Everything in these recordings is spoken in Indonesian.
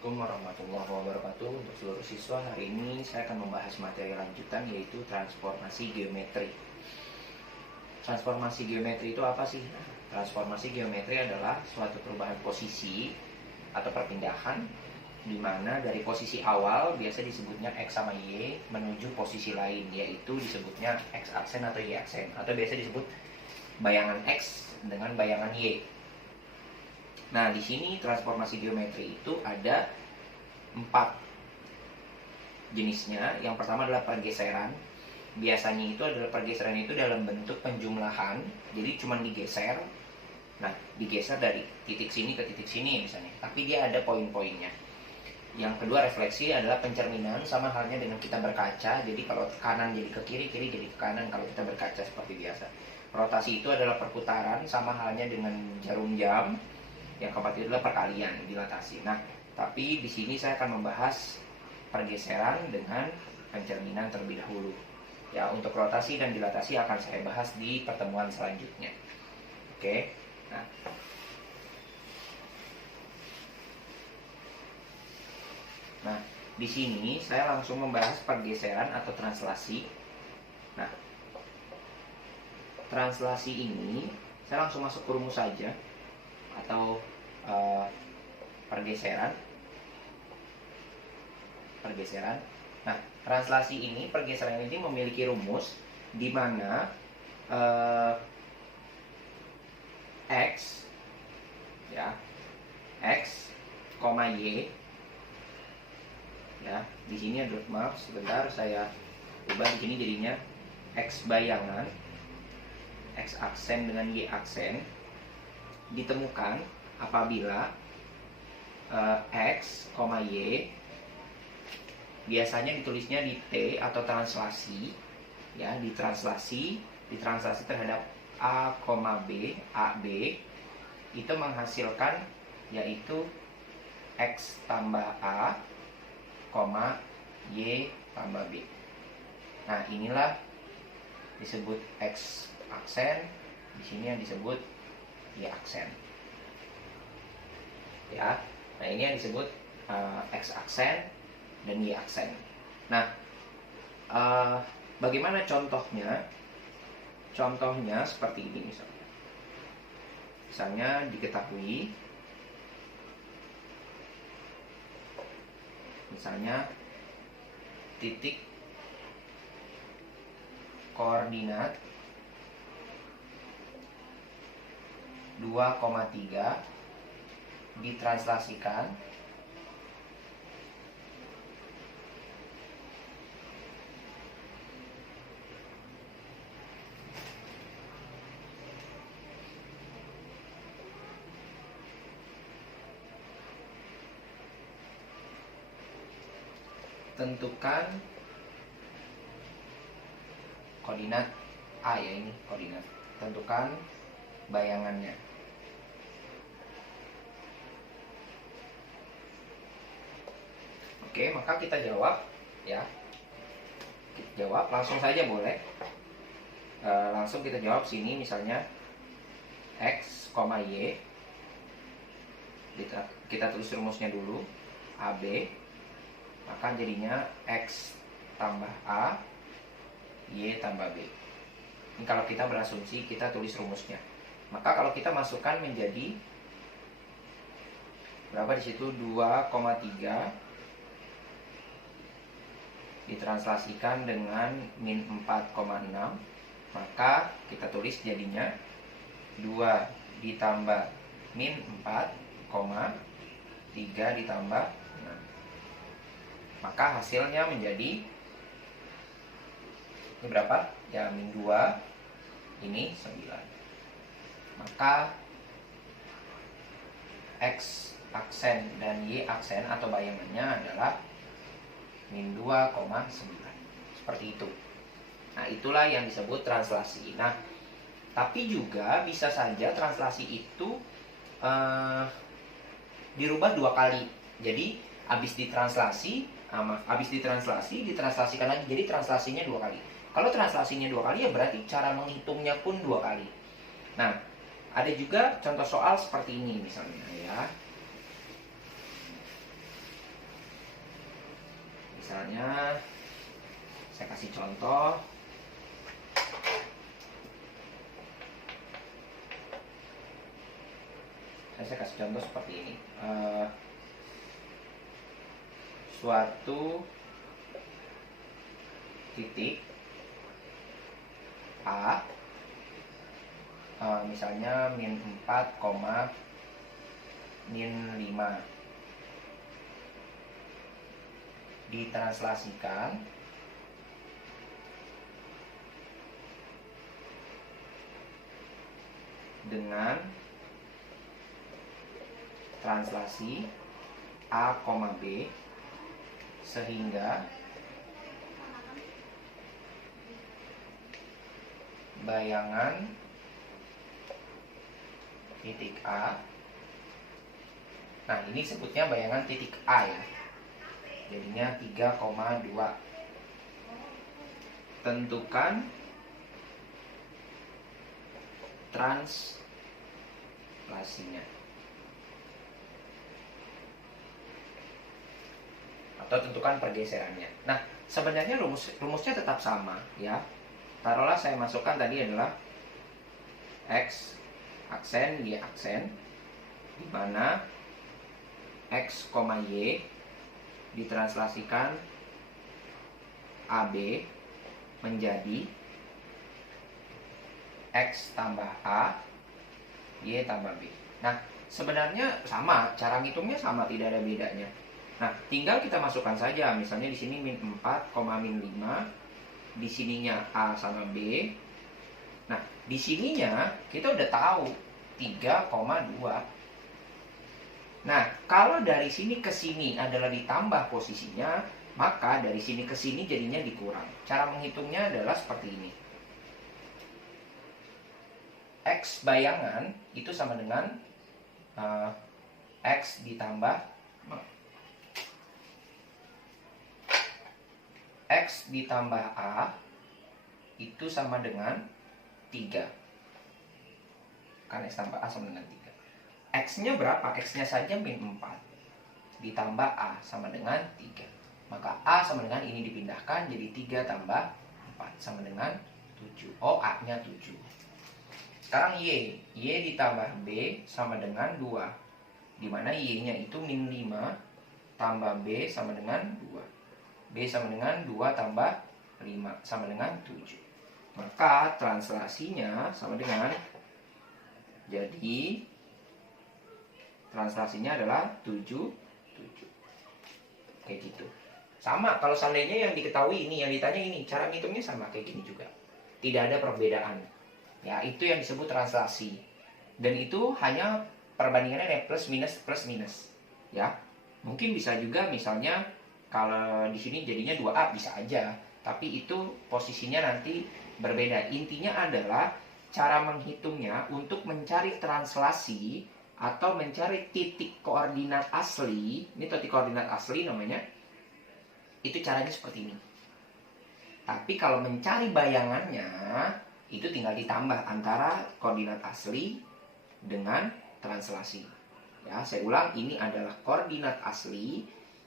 Assalamualaikum warahmatullahi wabarakatuh. Untuk seluruh siswa, hari ini saya akan membahas materi lanjutan, yaitu transformasi geometri. Transformasi geometri itu apa sih? Transformasi geometri adalah suatu perubahan posisi atau perpindahan di mana dari posisi awal biasa disebutnya X sama Y menuju posisi lain, yaitu disebutnya X aksen atau Y aksen, atau biasa disebut bayangan X dengan bayangan Y. Nah, di sini transformasi geometri itu ada 4 jenisnya. Yang pertama adalah pergeseran. Biasanya itu adalah pergeseran itu dalam bentuk penjumlahan. Jadi cuma digeser. Nah, digeser dari titik sini ke titik sini misalnya. Tapi dia ada poin-poinnya. Yang kedua, refleksi adalah pencerminan, sama halnya dengan kita berkaca. Jadi kalau kanan jadi ke kiri, kiri jadi ke kanan kalau kita berkaca seperti biasa. Rotasi itu adalah perputaran, sama halnya dengan jarum jam. Yang keempat itu adalah perkalian, dilatasi. Nah, tapi di sini saya akan membahas pergeseran dengan pencerminan terlebih dahulu. Ya, untuk rotasi dan dilatasi akan saya bahas di pertemuan selanjutnya. Oke. Nah, di sini saya langsung membahas pergeseran atau translasi. Nah, translasi ini saya langsung masuk ke rumus saja, atau pergeseran. Nah, translasi ini, pergeseran ini memiliki rumus di mana X, ya, X, Y, ya, di sini ada, maaf sebentar saya ubah, di sini jadinya X bayangan, X aksen dengan Y aksen ditemukan apabila X, Y biasanya ditulisnya di T atau translasi, ya, ditranslasi terhadap A, B, AB itu menghasilkan yaitu X tambah A, Y tambah B. Nah, inilah disebut X aksen, di sini yang disebut Y aksen. Ya, nah ini yang disebut X aksen dan Y aksen. Nah, bagaimana contohnya? Contohnya seperti ini misalnya. Misalnya diketahui, misalnya titik koordinat 2,3 ditranslasikan tentukan koordinat A, ya, ini koordinat, tentukan bayangannya. Oke, maka kita jawab, ya. Kita jawab langsung saja boleh. Langsung kita jawab sini misalnya X, Y. Kita tulis rumusnya dulu, AB. Maka jadinya X tambah A, Y tambah B. Ini kalau kita berasumsi kita tulis rumusnya. Maka kalau kita masukkan menjadi berapa di situ, 2,3 ditranslasikan dengan min 4,6, maka kita tulis jadinya 2 ditambah min 4, 3 ditambah 6. Maka hasilnya menjadi ini berapa? Ya, min 2, ini 9. Maka X aksen dan Y aksen atau bayangannya adalah min 2,9. Seperti itu. Nah, itulah yang disebut translasi. Nah, tapi juga bisa saja translasi itu dirubah 2 kali. Jadi habis ditranslasikan lagi. Jadi translasinya 2 kali. Kalau translasinya 2 kali, ya berarti cara menghitungnya pun 2 kali. Nah, ada juga contoh soal seperti ini misalnya, ya. misalnya saya kasih contoh. Saya kasih contoh seperti ini. Suatu titik A, misalnya min 4, min 5, ditranslasikan dengan translasi A, B, sehingga bayangan titik A, nah ini sebutnya bayangan titik A ya, jadinya 3,2. Tentukan translasinya atau tentukan pergeserannya. Nah, sebenarnya rumusnya tetap sama ya. Taruhlah saya masukkan tadi adalah X aksen, Y aksen, di mana X, Y ditranslasikan AB menjadi X tambah A, Y tambah B. Nah, sebenarnya sama, cara ngitungnya sama, tidak ada bedanya. Nah, tinggal kita masukkan saja, misalnya di sini min 4, min 5, di sininya A sama B. Nah, di sininya kita udah tahu 3,2. Nah, kalau dari sini ke sini adalah ditambah posisinya, maka dari sini ke sini jadinya dikurang. Cara menghitungnya adalah seperti ini. X bayangan itu sama dengan X ditambah X ditambah A itu sama dengan 3. Kan X tambah A sama dengan 3. X-nya berapa? X-nya saja min 4. Ditambah A sama dengan 3. Maka A sama dengan ini dipindahkan jadi 3 tambah 4 sama dengan 7. Oh, A-nya 7. Sekarang Y. Y ditambah B sama dengan 2. Dimana Y-nya itu min 5 tambah B sama dengan 2. B sama dengan 2 tambah 5 sama dengan 7. Maka translasinya sama dengan, jadi translasinya adalah 7, 7. Kayak gitu. Sama kalau seandainya yang diketahui ini, yang ditanya ini, cara ngitungnya sama kayak gini juga. Tidak ada perbedaan. Ya, itu yang disebut translasi. Dan itu hanya perbandingannya plus minus. Ya. Mungkin bisa juga misalnya kalau di sini jadinya 2A bisa aja, tapi itu posisinya nanti berbeda. Intinya adalah cara menghitungnya untuk mencari translasi atau mencari titik koordinat asli. Ini titik koordinat asli namanya. Itu caranya seperti ini. Tapi kalau mencari bayangannya, itu tinggal ditambah antara koordinat asli dengan translasi. Ya, saya ulang, ini adalah koordinat asli,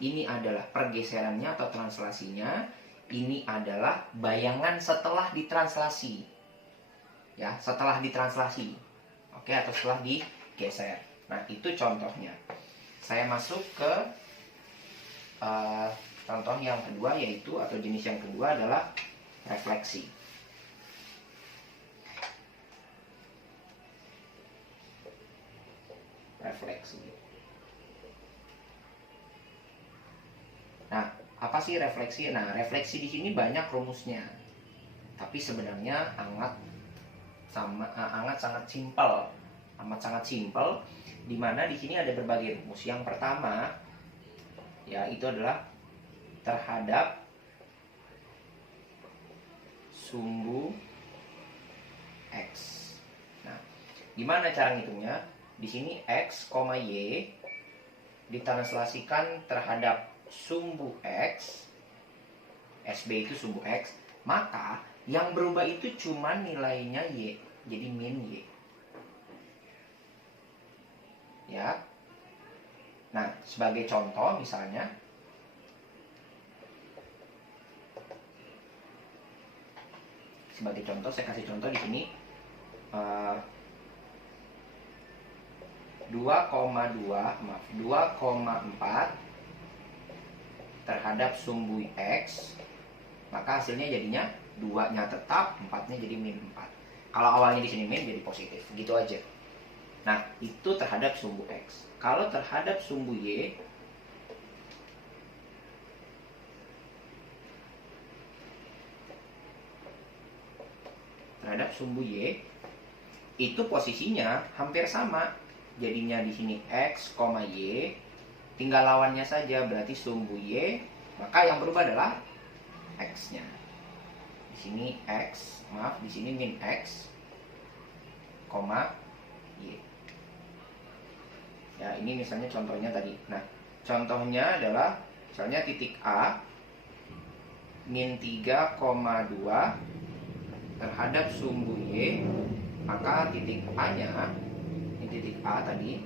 ini adalah pergeserannya atau translasinya, ini adalah bayangan setelah ditranslasi. Ya, setelah ditranslasi. Oke, atau setelah digeser. Nah, itu contohnya. Saya masuk ke contoh yang kedua, yaitu atau jenis yang kedua adalah refleksi. Refleksi. Nah, apa sih refleksi? Nah, refleksi di sini banyak rumusnya. Tapi sebenarnya sangat simpel. Amat sangat simpel, di mana di sini ada berbagai rumus. Yang pertama ya itu adalah terhadap sumbu X. Nah, gimana cara ngitungnya? Di sini X, Y ditranslasikan terhadap sumbu X, SB itu sumbu X, maka yang berubah itu cuma nilainya Y, jadi min Y. Ya. Nah, sebagai contoh misalnya Sebagai contoh, saya kasih contoh di sini 2,4 terhadap sumbu X, maka hasilnya jadinya 2-nya tetap, 4-nya jadi min 4. Kalau awalnya di sini min jadi positif, gitu aja. Nah, itu terhadap sumbu X. Kalau terhadap sumbu Y, itu posisinya hampir sama. Jadinya di sini X, Y, tinggal lawannya saja, berarti sumbu Y, maka yang berubah adalah X-nya. Di sini X, di sini min X, Y. Ya, ini misalnya contohnya tadi. Nah, contohnya adalah misalnya titik A min 3,2 terhadap sumbu Y, maka titik A-nya, ini titik A tadi,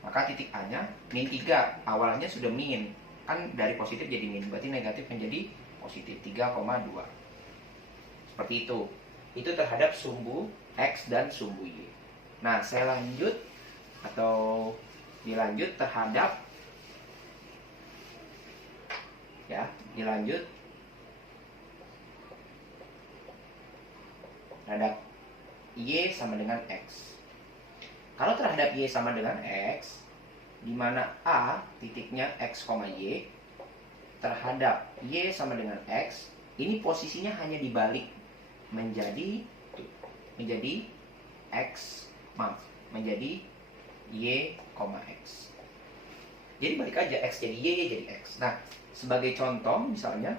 maka titik A-nya min 3, awalnya sudah min, kan dari positif jadi min, berarti negatif menjadi positif 3,2. Seperti itu. Itu terhadap sumbu X dan sumbu Y. Nah, saya lanjut atau dilanjut terhadap terhadap Y sama dengan X. Kalau terhadap Y sama dengan X, di mana A titiknya X, Y, terhadap Y sama dengan X, ini posisinya hanya dibalik menjadi X, menjadi Y, X. Jadi balik aja, X jadi Y, Y jadi X. Nah, sebagai contoh misalnya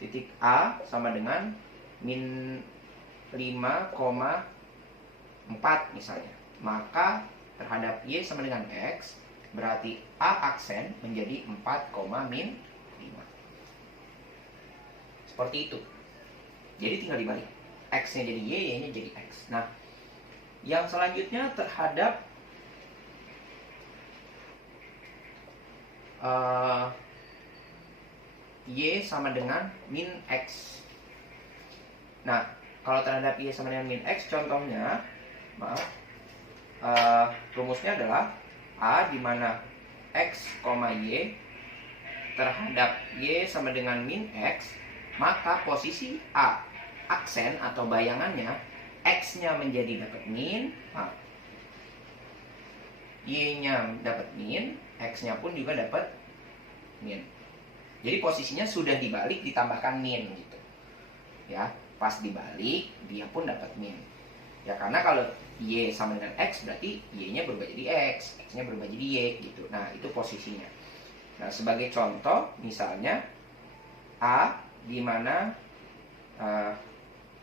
titik A sama dengan min 5,4 misalnya, maka terhadap Y sama dengan X, berarti A aksen menjadi 4,-5. Seperti itu. Jadi tinggal dibalik, X-nya jadi Y, Y-nya jadi X. Nah, yang selanjutnya terhadap Y sama dengan min X. Nah, kalau terhadap Y sama dengan min X, contohnya, rumusnya adalah A di mana X, Y terhadap Y sama dengan min X, maka posisi A, aksen atau bayangannya, X-nya menjadi dapat min, Y-nya dapat min, X-nya pun juga dapat min. Jadi posisinya sudah dibalik ditambahkan min gitu. Ya, pas dibalik dia pun dapat min. Ya, karena kalau Y sama dengan X berarti Y-nya berubah jadi X, X-nya berubah jadi Y gitu. Nah, itu posisinya. Nah, sebagai contoh misalnya A di mana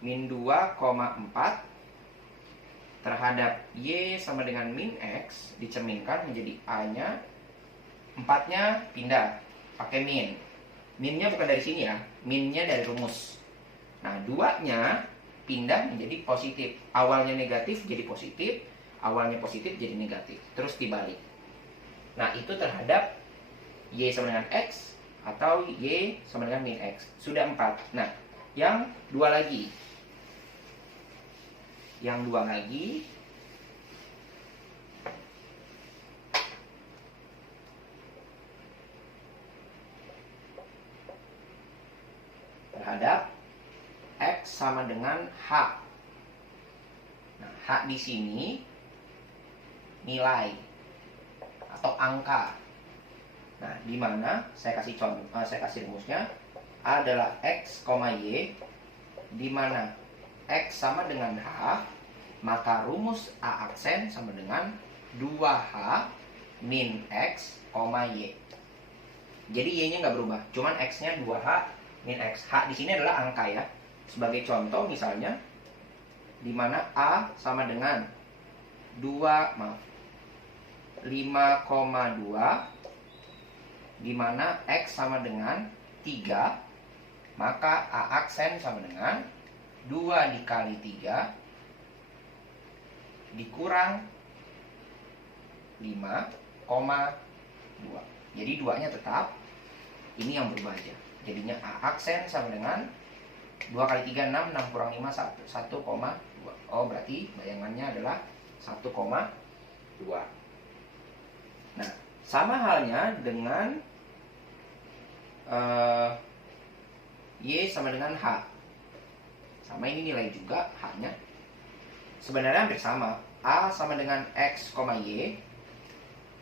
min 2,4 terhadap Y sama dengan min X dicerminkan menjadi A-nya, 4-nya pindah pakai min. Minnya bukan dari sini ya, minnya dari rumus. Nah, 2-nya pindah menjadi positif. Awalnya negatif jadi positif, awalnya positif jadi negatif. Terus dibalik. Nah, itu terhadap Y sama dengan X atau Y sama dengan min X. Sudah 4. Nah, yang dua lagi. Terhadap X sama dengan H. Nah, H di sini nilai atau angka. Nah, di mana saya kasih rumusnya adalah X, Y, di mana X sama dengan H, maka rumus A aksen sama dengan 2H min X, Y. Jadi Y-nya nggak berubah, cuman X-nya 2H min X. H di sini adalah angka ya. Sebagai contoh misalnya, di mana A sama dengan 5,2, di mana X sama dengan 3, maka A aksen sama dengan 2 dikali 3 dikurang 5,2. 2. Jadi 2-nya tetap, ini yang berubah aja. Jadinya A aksen sama dengan 2 kali 3, 6, 6 kurang 5, 1,2. Oh, berarti bayangannya adalah 1,2. Nah, sama halnya dengan Y sama dengan H. Sama, ini nilai juga H-nya. Sebenarnya hampir sama. A sama dengan X, Y,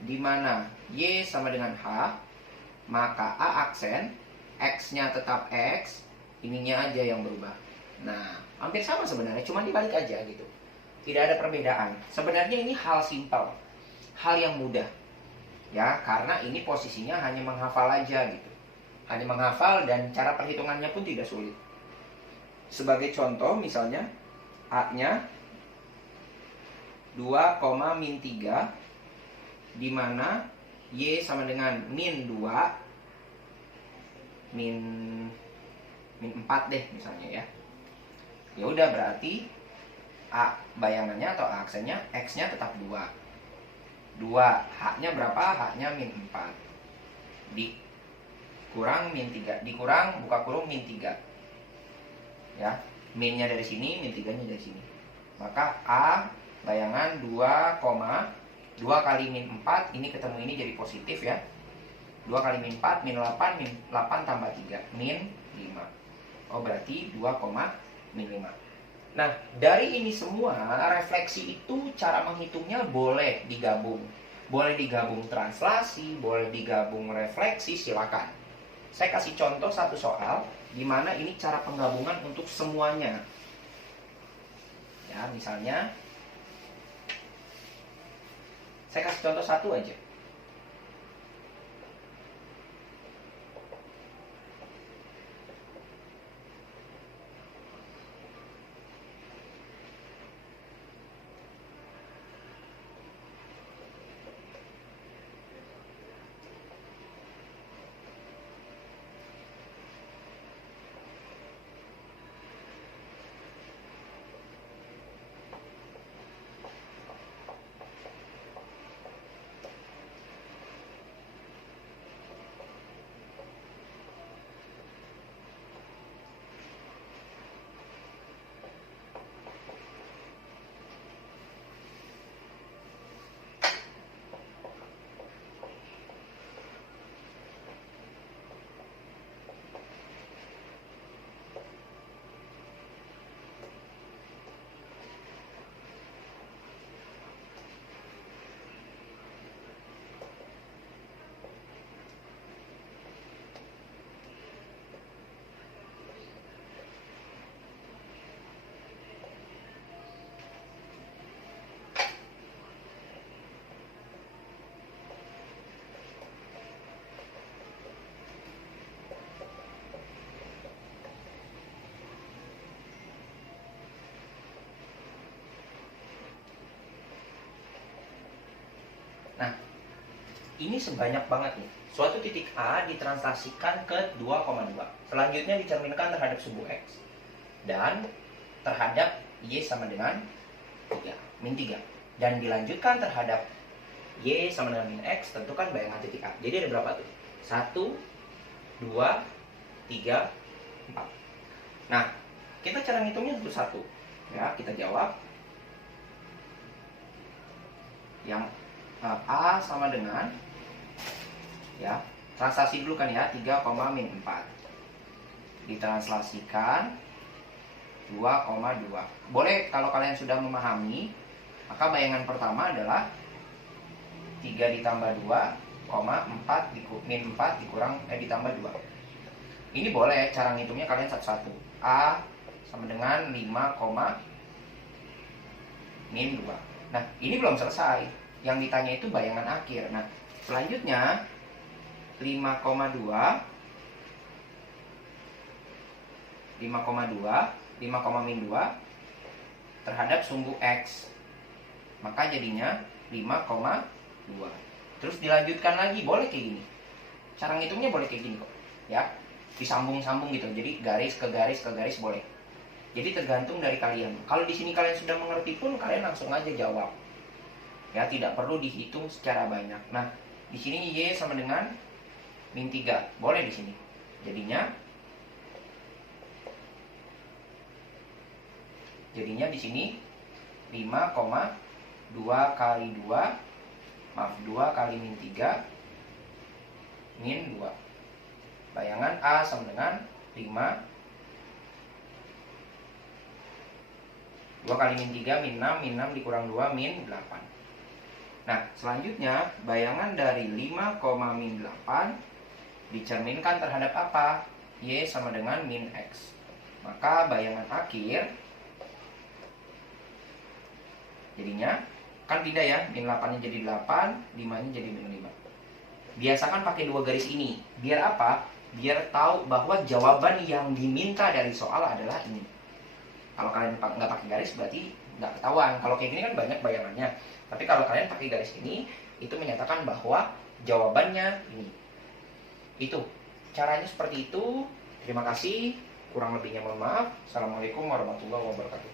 di mana Y sama dengan H, maka A aksen, X-nya tetap X, ininya aja yang berubah. Nah, hampir sama sebenarnya, cuma dibalik aja gitu. Tidak ada perbedaan. Sebenarnya ini hal simpel, hal yang mudah. Ya, karena ini posisinya hanya menghafal aja gitu. Hanya menghafal dan cara perhitungannya pun tidak sulit. Sebagai contoh misalnya A-nya 2, min 3, di mana Y sama dengan min 2, min 4 deh misalnya ya. Ya udah, berarti A bayangannya atau A aksennya, X-nya tetap 2. H-nya berapa? H-nya min 4. Dikurang min 3, dikurang buka kurung min 3. Ya, minnya dari sini, min 3-nya dari sini. Maka A bayangan 2 kali min 4, ini ketemu ini jadi positif ya. 2 kali min 4, min 8, min 8 tambah 3, min 5. Oh, berarti 2, min 5. Nah, dari ini semua, refleksi itu cara menghitungnya boleh digabung. Boleh digabung translasi, boleh digabung refleksi, silakan. Saya kasih contoh satu soal, di mana ini cara penggabungan untuk semuanya. Ya, misalnya, saya kasih contoh satu aja. Nah, ini sebanyak banget nih. Suatu titik A ditranslasikan ke 2,2. Selanjutnya dicerminkan terhadap subuh X. Dan terhadap Y sama dengan 3, min 3. Dan dilanjutkan terhadap Y sama dengan min X, tentukan bayangan titik A. Jadi ada berapa tuh? 1, 2, 3, 4. Nah, kita cara ngitungnya satu-satu. Ya, kita jawab. Yang A sama dengan, ya, translasi dulu kan ya, 3, min 4 ditranslasikan 2,2. Boleh kalau kalian sudah memahami, maka bayangan pertama adalah 3 ditambah 2, 4 min 4 dikurang ditambah 2. Ini boleh cara ngitungnya kalian satu-satu. A sama dengan 5, min 2. Nah, ini belum selesai. Yang ditanya itu bayangan akhir. Nah, selanjutnya 5,2 min 2 terhadap sumbu X. Maka jadinya 5,2. Terus dilanjutkan lagi, boleh kayak gini. Cara ngitungnya boleh kayak gini kok. Ya, disambung-sambung gitu. Jadi garis ke garis ke garis boleh. Jadi tergantung dari kalian. Kalau di sini kalian sudah mengerti pun, kalian langsung aja jawab. Ya, tidak perlu dihitung secara banyak. Nah, Di sini Y sama dengan min 3. Boleh di sini. Jadinya di sini 5,2 kali 2, maaf 2 kali min 3 min 2. Bayangan A sama dengan 5, 2 kali min 3 min 6, min 6 dikurang 2 min 8. Nah, selanjutnya bayangan dari 5, min 8 dicerminkan terhadap apa? Y sama dengan min X. Maka bayangan akhir jadinya kan tidak ya, min 8-nya jadi 8, 5-nya jadi min 5. Biasakan pakai dua garis ini. Biar apa? Biar tahu bahwa jawaban yang diminta dari soal adalah ini. Kalau kalian nggak pakai garis berarti nggak ketahuan. Kalau kayak gini kan banyak bayangannya. Tapi kalau kalian pakai garis ini, itu menyatakan bahwa jawabannya ini. Itu. Caranya seperti itu. Terima kasih. Kurang lebihnya mohon maaf. Assalamualaikum warahmatullahi wabarakatuh.